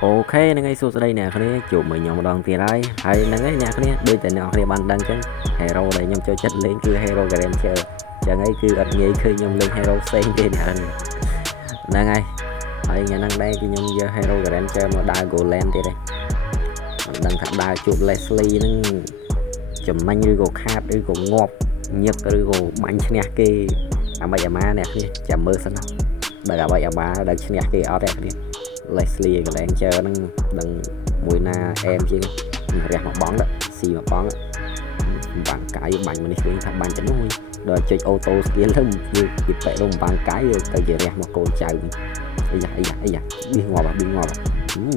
Ok nâng ấy xuống đây nè khné chụp mình nhóm đòn tiền đây hay nâng ấy nè khné đôi tay nào khné ban đăng chứ hero này nhóm cho chất lên cứ hero Granger chẳng ấy cứ ẩn nghĩ khi nhóm lên hero sen trên nè nâng ấy hay nghe nâng đây thì nhóm giờ hero Granger mà đa gồ lên thì đây mình đăng thật đa chụp Leslie nâng chụp manh như gồ khát như gồ ngọt nhật như gồ bánh nè kì à bây giờ má nè khné chạm mơ sân nào bây giờ má đăng nè kì ở đây khné Leslie cái lén chơi nó đừng mùi na em chứ rạc một bóng đó xì một bóng bằng cái bánh mình đi thằng bánh chấn luôn rồi chơi ô tô kia lắm như dịp tệ luôn bằng cái rồi từ giờ rạc một cô chạy bây giờ đi ngọt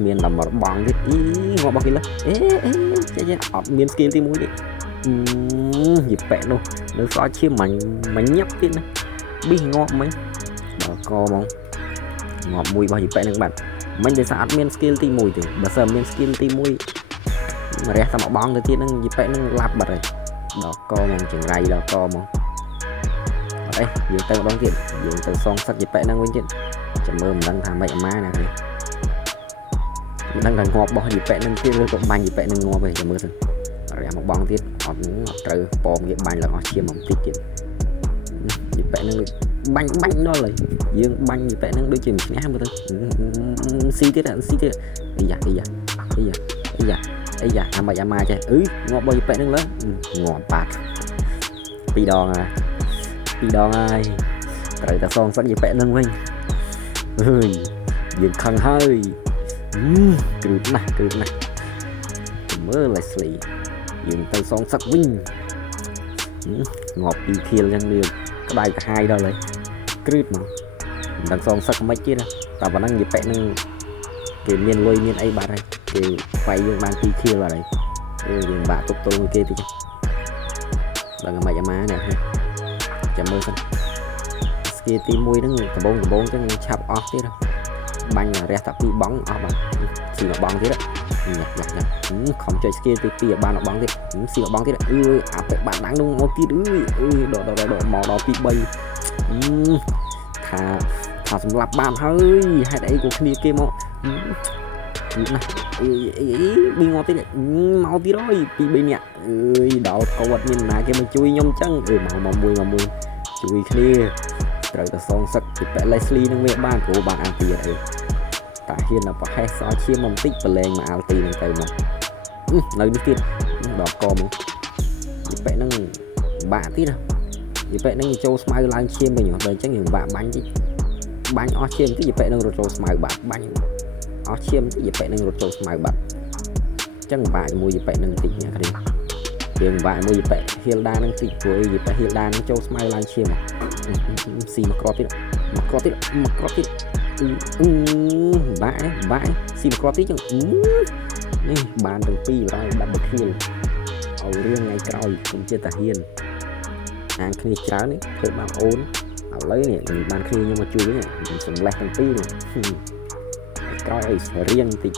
miền làm một bóng đi ý ngọt bao kia lắm ê ọt miền skill thì mũi đi dịp tệ luôn nó xóa chia mình nhấp tin này bị ngọt mấy đó co mong ngọt mùi bao dịp tệ nâng bạn mình để sao admin skill ti mùi thì bây giờ admin skill ti mùi mà ra sao mà bong thì nó dịp phải nó lặp bật rồi đó co mong chừng ray đó co mong đây dùng tay bóng tiền dùng tay son sắt dịp phải nó nguyên chuyện chậm mơ mình đang tham bậy má nè mình đang gần ngọt bao dịp phải nó kia có bánh dịp phải nó ngọt về chậm mơ rồi ra một bong tiết họ trời bom cái bánh là họ chia mỏng tiết chuyện dịp phải nó bánh đó là dương bánh gì vậy nó đôi chừng nhá mà thôi xí tiết ấy da mà chơi ngọt bao nhiêu vậy nó lớn ngọt bạc pi đòn ai trời ta son sắc gì vậy nâng mình dương khăn hơi cừu này mơ Leslie dương tay son sắc vinh ngọt pi thiel nhân liều cái bài cả hai đó lấy cướp mà đằng son sắc mấy chứ đó tao vẫn đang dịp vẽ nâng cái miền lôi miền ấy bạn này cái phải dùng bàn tì kia vào đấy dùng bả tục tôi kia thì bằng mày má nè chậm mơ con kia tim mui nó cả bốn cái chạp off thế đâu banh là ra tập đi bóng off bằng xì nó bóng thế đó không chơi kia thì tìa ba nó bóng thế xì nó bóng thế đấy bạn đáng đúng một tí đổ màu đỏ tí bay thà sầm lạp bàn hơi hay đấy của kia kia mọ này đi ngọt tí này mau tí đó đi bên nhẹ đó có vật nhìn là cái mà chui nhông chân màu mùi chui kia rồi ta son sắc thì phải Leslie nó về ban của bạn Alti đấy ta hiền là phải hay so chia mầm tích và lên mà Alti này tay mà lời điទៀតđó co mà thì phải nó bạ tí đâu thì vậy nó châu smile lang chiêm mình rồi chắc những bạn bánh ó chiêm cái gì vậy nó rồi châu smile bạn bánh ó chiêm cái gì vậy nó rồi châu smile bạn chắc bạn mua gì vậy nó tịt nha cái đi tiền bạn mua gì vậy Hilda nó tịt của gì vậy Hilda nó châu smile lang chiêm xì mà có tí vãi xì mà có tí chứ bàn từng pi rồi đặt bậc hiền ở riêng ngày cày cũng chưa ta hiền ăn khi cháo này thôi bạn ôn ở lấy này mình bàn khi nhưng mà chui này mình sùng lẹt từng pi này coi ấy riêng thì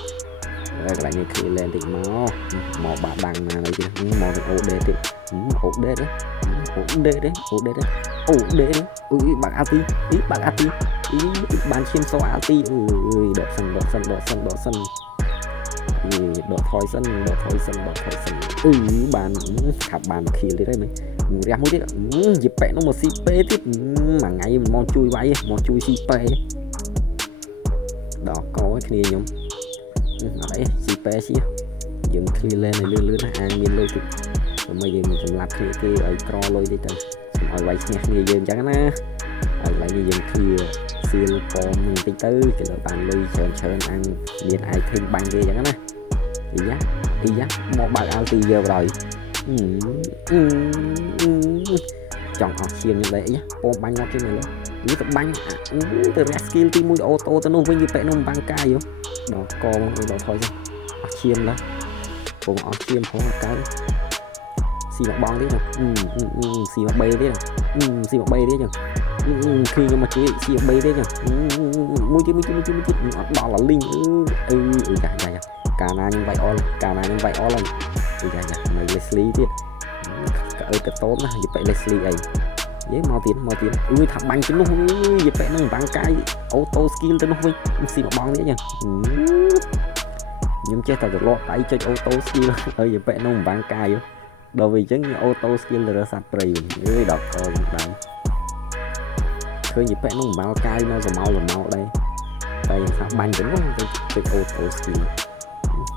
cái này khi lên thì màu bạc đằng mà này thì màu được OD thì OD đấy bạn Alti bạn chiêm sâu Alti đỏ sân đỏ thoi sân bàn khắp bàn khi lấy đây mình ra mũi tiết dịp vẽ nó một CP tiết mà ngay mong chui váy mong chui CP đó có cái này nhung ở đấy CP xí dừng khi lên này lươn ăn miên lôi tụt rồi bây giờ mình làm lạt khi kia ở cro lôi đi tới ở vậy nha người dừng chẳng á ở lại như dừng khi siêu form mình tí tư cái là bàn lôi chơi ăn miên ai thêm băng kia chẳng á đi giá một bạn Alti giờ rồi chọn họ chiêm như vậy nhá ôm bánh ngon trên này luôn như tập bánh từ skill thì mùi ô tô tao nung với như vậy nó băng cay vô đó con đó thôi chứ họ chiêm đó cùng họ chiêm không là cái xì mặt bong đấy rồi xì mặt bay đấy rồi xì mặt bay đấy rồi khi mà chú xì mặt bay đấy rồi mùi chứ đó là linh cả na như vậy all lên mày Leslie tiết ở cái tốn á dịp vậy Leslie ấy dễ mau tiền thằng bánh chứ nó dịp vậy nó băng cái auto skill tới nó với xì một bóng đấy nha ខ្ញុំចេះតែទម្លាប់ដៃចុច auto skill ហើយយប៉ែនោះមិនបាំងកាយដល់វាអញ្ចឹង auto skill ទៅរើសត្វព្រៃវិញដល់កមិនដឹងឃើញយប៉ែនោះមិនបាល់កាយមកសមោលដែរតែយ៉ាងថាបាញ់ទៅនោះទៅចុច auto skill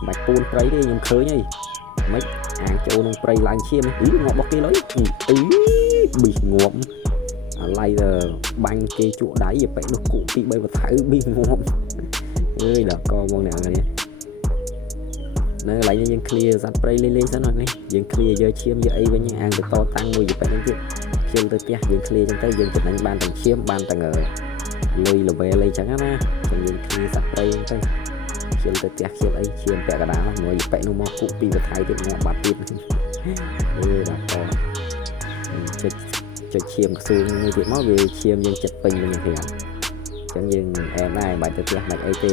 បាច់ពូនព្រៃទេខ្ញុំឃើញហីមិនអាងចូលក្នុងព្រៃឡើងឈាមងាប់របស់គេលុយប៊ីសងាប់អាឡៃបាញ់គេជក់ដៃយប៉ែនោះគូ2 3បថៅប៊ីសងាប់ដល់កមកអ្នកនេះនៅកន្លែងនេះយើង clear សត្វព្រៃលេងសិនហ្នឹងយើង clear យកឈាមយកអីវិញអាងទៅតតាំងមួយយប៉ែនេះទៀតឈាមទៅផ្ទះយើង clear ចឹងទៅយើងចំណេញបានទាំងឈាមបានទាំងលុយ level អីចឹងណាចឹងយើង clear សត្វព្រៃហ្នឹងទៅឈាមទៅផ្ទះឈាមអីឈាមពាក់កណ្ដាលមួយយប៉ែនោះមកគូ2បថៅទៀតងាប់បាត់ទៀតដល់តចុចឈាមខ្សួងមួយទៀតមកវាឈាមយើងចិត្តពេញវិញហ្នឹងចឹងយើងអែមដែរបាច់ទៅផ្ទះមិនអីទេ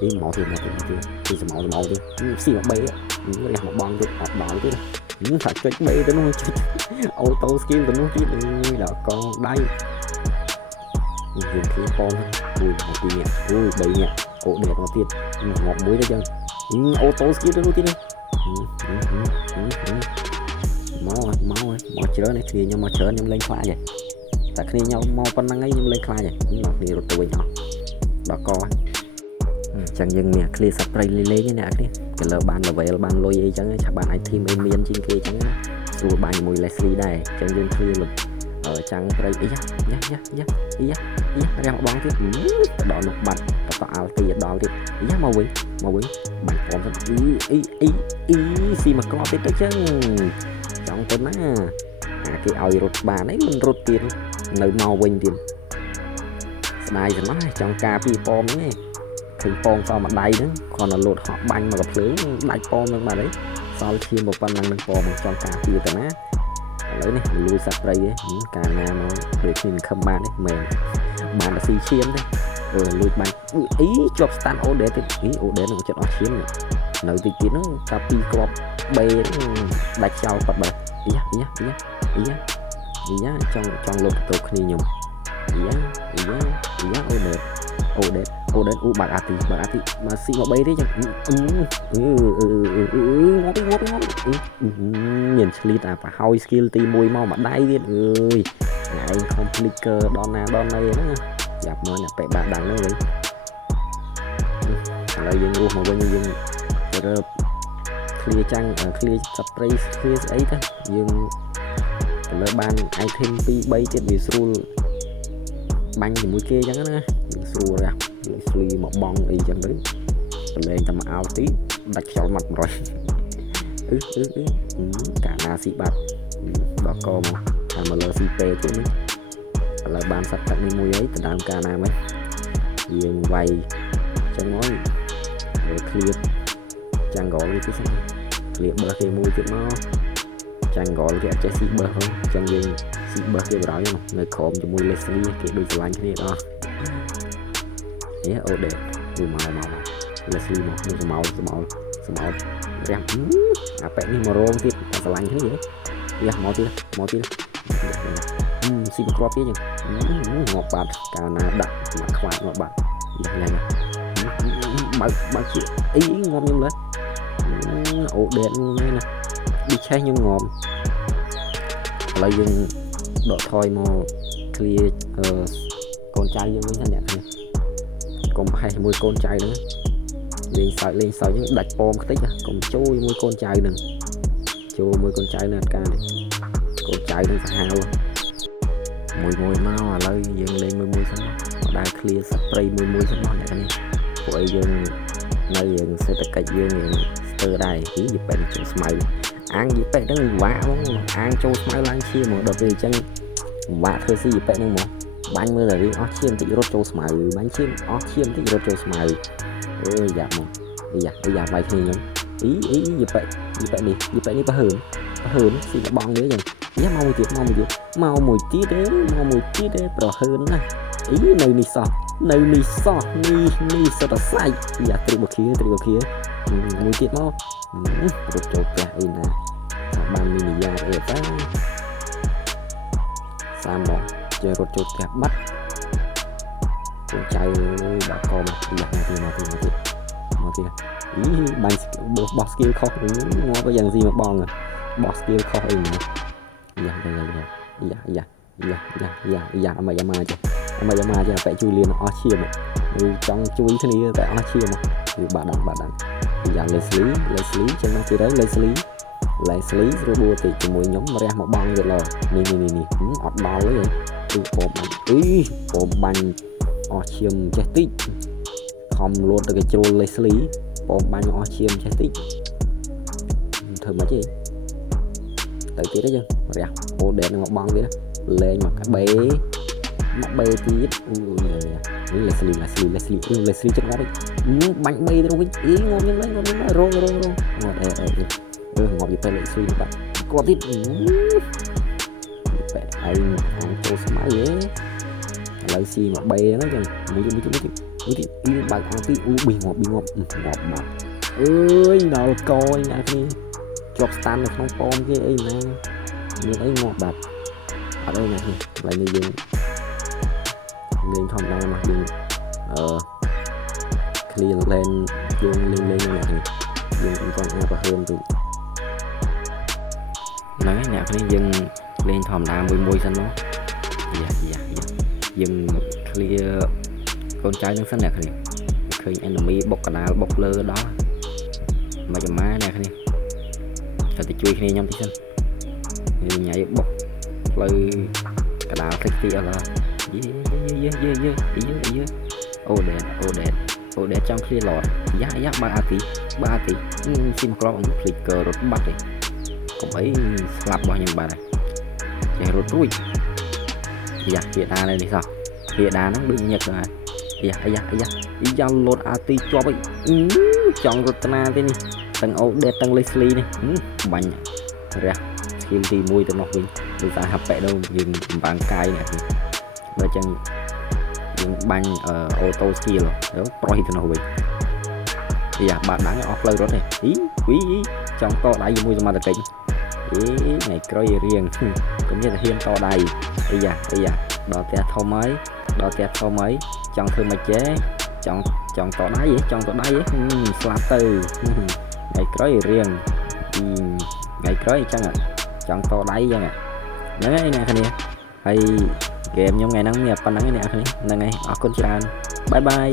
ពីមកទៀតពីសមោទៀតស៊ីមក3រះមកបងទៀតអត់ដល់ទៀតថាចុច3ទៅនោះចុច auto skill ទៅនោះទៀតដល់កងដៃយើងឃើញប៉មមក2នាក់3នាក់អូដេតមកទៀតងាប់មួយទៅចឹង auto skill ទៅនោះទៀតមកច្រើននេះគ្នាខ្ញុំមកច្រើនខ្ញុំលេងខ្លាចតែគ្នាខ្ញុំមកប៉ុណ្ណឹងឯងខ្ញុំលេងខ្លាចអ្នកគ្នារត់ទៅវិញអស់ដល់កចឹងយើងនេះ clear សត្វព្រៃលេងនេះអ្នកគ្នាគេលើបាន level បានលុយអីចឹងឆាប់បាន item អីមានជាងគេចឹងណាស្រួលបាញ់ជាមួយ Leslie ដែរចឹងយើង clear ចាំងព្រៃអីរះមកបងទៀតទៅដល់នោះបាត់ទៅក៏អល់ទីដល់ទៀតមកវិញបាញ់ព្រមទៅស៊ីមកក្របទៀតទៅចឹងចង់ទៅណាគេឲ្យរត់បានអីមិនរត់ទៀតនៅមកវិញទៀតស្ដាយចឹងណាចង់ការពីប៉មហ្នឹងឃើញប៉មសល់មួយដៃហ្នឹងគ្រាន់តែលោតហក់បាញ់មកកភ្លើងដាច់ប៉មហ្នឹងបាត់ហើយសល់ឈាមប៉ុណ្ណឹងនឹងប៉មចង់ការពីទៅណាឥឡូវនេះលួយសត្វព្រៃទេកាលណាមកវាគ្មានខំបានទេមែនបានតែស៊ីឈាមទេលួចបានជាប់ stand order ទៀតorder នឹងចិត្តអស់ឈាមនៅតិចទៀតហ្នឹងកាពីគ្រាប់3ដាច់ចោលបាត់បាត់ចង់លុបទៅគ្នាខ្ញុំorder បាក់អាទីមកស៊ីមក3ទេចឹងងាប់មានឆ្លៀតអាប្រហើយ skill ទី1មកមួយដៃទៀតឯង complicator ដល់ណាហ្នឹងយ៉ាប់មកអ្នកបែកបាក់ដល់ហ្នឹងវិញឥឡូវយើងរស់មកវិញយើងរើប clear ចាំង clear សត្វព្រៃ clear ស្អីទៅយើងទៅលើបាន item 2 3ទៀតវាស្រួលបាញ់ជាមួយគេចឹងណាយើងស្រួលរះស្លីមកបងអីចឹងទៅប្រឡែងតែមកអោទីដាច់ខ្យល់មាត់100កាលណាស៊ីបាត់ដល់កមកតាមមកលើស៊ីពេទៀតនេះឥឡូវបានសត្វទឹកនេះមួយអីដណ្ដើមកាលណាមកយើងវាយចឹងមកឃ្លៀបចាំងកលនេះទៀតឃ្លៀបបើគេមួយទៀតមកចាំងកលគេអត់ចេះស៊ីបើហ្នឹងចឹងយើងស៊ីបើគេបរោយនៅក្រោមជាមួយ Leslie គេដូចឆ្លាញ់គ្នាដល់អូដេគឺមក Leslie មកសមោលរះអាប៉ែនេះមករងទៀតតែឆ្លាញ់គ្នាមកទៀតស៊ីមកគ្រាប់ទៀតចឹងងាប់បាត់កាលណាដាក់មកខ្វាត់ងាប់បាត់យ៉ាងបើជាអីងាប់ខ្ញុំលើអូដេនេះណាឌីឆេះខ្ញុំងាប់ឥឡូវយើងដកថយមក clear កូនចៅយើងវិញណាអ្នកនេះកុំប្រហែសជាមួយកូនចៅហ្នឹងលេងសើចហ្នឹងដាច់ប៉មខ្ទេចកុំចូលជាមួយកូនចៅហ្នឹងចូលមួយកូនចៅនៅអត់ការនេះកូនចៅនឹងសាហាវមួយមកឥឡូវយើងលេងមួយសិនមកដើរ clear សត្វព្រៃមួយសិនមកអ្នកនេះពួកអីយើងនៅយើងសេដ្ឋកិច្ចយើងស្ទើរដែរយីប៉ែចូលស្មៅអាងយីប៉ែហ្នឹងវាក់ហ្មងអាងចូលស្មៅឡើងឈាមមកដល់ពេលអញ្ចឹងវាក់ធ្វើស៊ីយីប៉ែហ្នឹងមកបាញ់មើលតែរឿងអស់ឈាមតិចរត់ចូលស្មៅបាញ់ឈាមអស់ឈាមតិចរត់ចូលស្មៅយ៉ាប់មកយ៉ាប់វាយគ្នាខ្ញុំយីប៉ែនេះប្រហើនស៊ីបងនេះចឹងមកមួយទៀតទេប្រហើនណានៅនេះសោះនេះសតសៃយ៉ាត្រីបូគាមួយទៀតមករត់ចូលផ្ទះអីណាបានមីនីយ៉ាអីតាសាមមកចេះរត់ចូលផ្ទះបាត់កូនចៅដល់កមកយ៉ាមកទៀត ទៀតបាញ់ boss skill ខុសងាប់យ៉ាងស៊ីមកបង boss skill ខុសអីហ្នឹងយ៉ាអមយ៉ាម៉ាចេះបែកជួយលៀនអស់ឈាមចង់ជួយគ្នាតែអស់ឈាមគឺបាត់ដាំយ៉ា Leslie ចឹងមកទៀតហើយ Leslie ស្រួលបួតិចជាមួយខ្ញុំរះមកបងទៀតឡើយនេះអត់ដល់ទេគឺពំបាញ់ពំបាញ់អស់ឈាមចេះតិចខំលោតទៅគេជ្រុល Leslie ពំបាញ់អស់ឈាមចេះតិចធ្វើមិនទេទៅទៀតទេយើងរះអូដេនឹងមកបងទៀតលេងមកបេទៀតLeslie ចិត្តងាប់បាញ់បេទៅវិញងាប់យ៉ាងហ្នឹងរងងាប់ងាប់យីទៅ Leslie បាត់គាត់ទៀតបែឯងអង្គចូលស្មៅហ៎ឥឡូវស៊ីមកបេហ្នឹងចឹងមួយបើកអង្គទីប៊ីងាប់បាត់អើយដល់កយអ្នកគ្នាជាប់ស្តាននៅក្នុងប៉មគេអីណាមានអីងាប់បាត់អត់អីណានេះកន្លែងនេះយើងលេងធម្មតាមកយើងclear lane យើងលេងអ្នកនេះយើងមិនcònអាប្រហើមទៅហ្នឹងហើយអ្នកនេះយើងលេងធម្មតាមួយសិនមកយើង clear កូនចៅនឹងសិនអ្នកនេះឃើញ enemy បុកកដាលបុកលើដល់មកចាំម៉ាអ្នកនេះតែទៅជួយគ្នាខ្ញុំទីសិនយើងញ៉ៃបុកផ្លូវកដាលតិចទីអត់ឡើយអូដេតចង់ clear lot យ៉ាបើអាទីស៊ីមកក្របភ្លេចករត់បាត់ទេកុំអីស្លាប់របស់ខ្ញុំបាត់ហើយចេះរត់រួចយ៉ាជាដានេះសោះជាដាហ្នឹងដូចញឹកទៅហើយយ៉ាលោតអាទីជាប់អីចង់រត់ណាទេនេះទាំងអូដេតទាំង Leslie នេះបាញ់រះ skill ទី1ទៅនោះវិញដោយសារហាប់ប៉ែđâuយើងបំបាំងកាយនេះបើចឹងយើងបាញ់អូតូ skill ប្រុសទៅនោះវិញយ៉ាបាត់ដាំងអស់ផ្លូវរត់នេះចង់តដៃជាមួយសមត្ថកិច្ចថ្ងៃក្រោយរៀងកុំនិយាយតែហ៊ានតដៃយ៉ាដល់ផ្ទះធំហើយចង់ធ្វើមកចេះចង់តដៃស្លាប់ទៅថ្ងៃក្រោយរៀងថ្ងៃក្រោយអញ្ចឹងចង់តដៃអញ្ចឹងហ្នឹងហើយអ្នកគ្នាហើយហ្គេមខ្ញុំថ្ងៃហ្នឹងមានប៉ុណ្ណឹងអ្នកគ្នាហ្នឹងហើយអរគុណច្រើនបាយ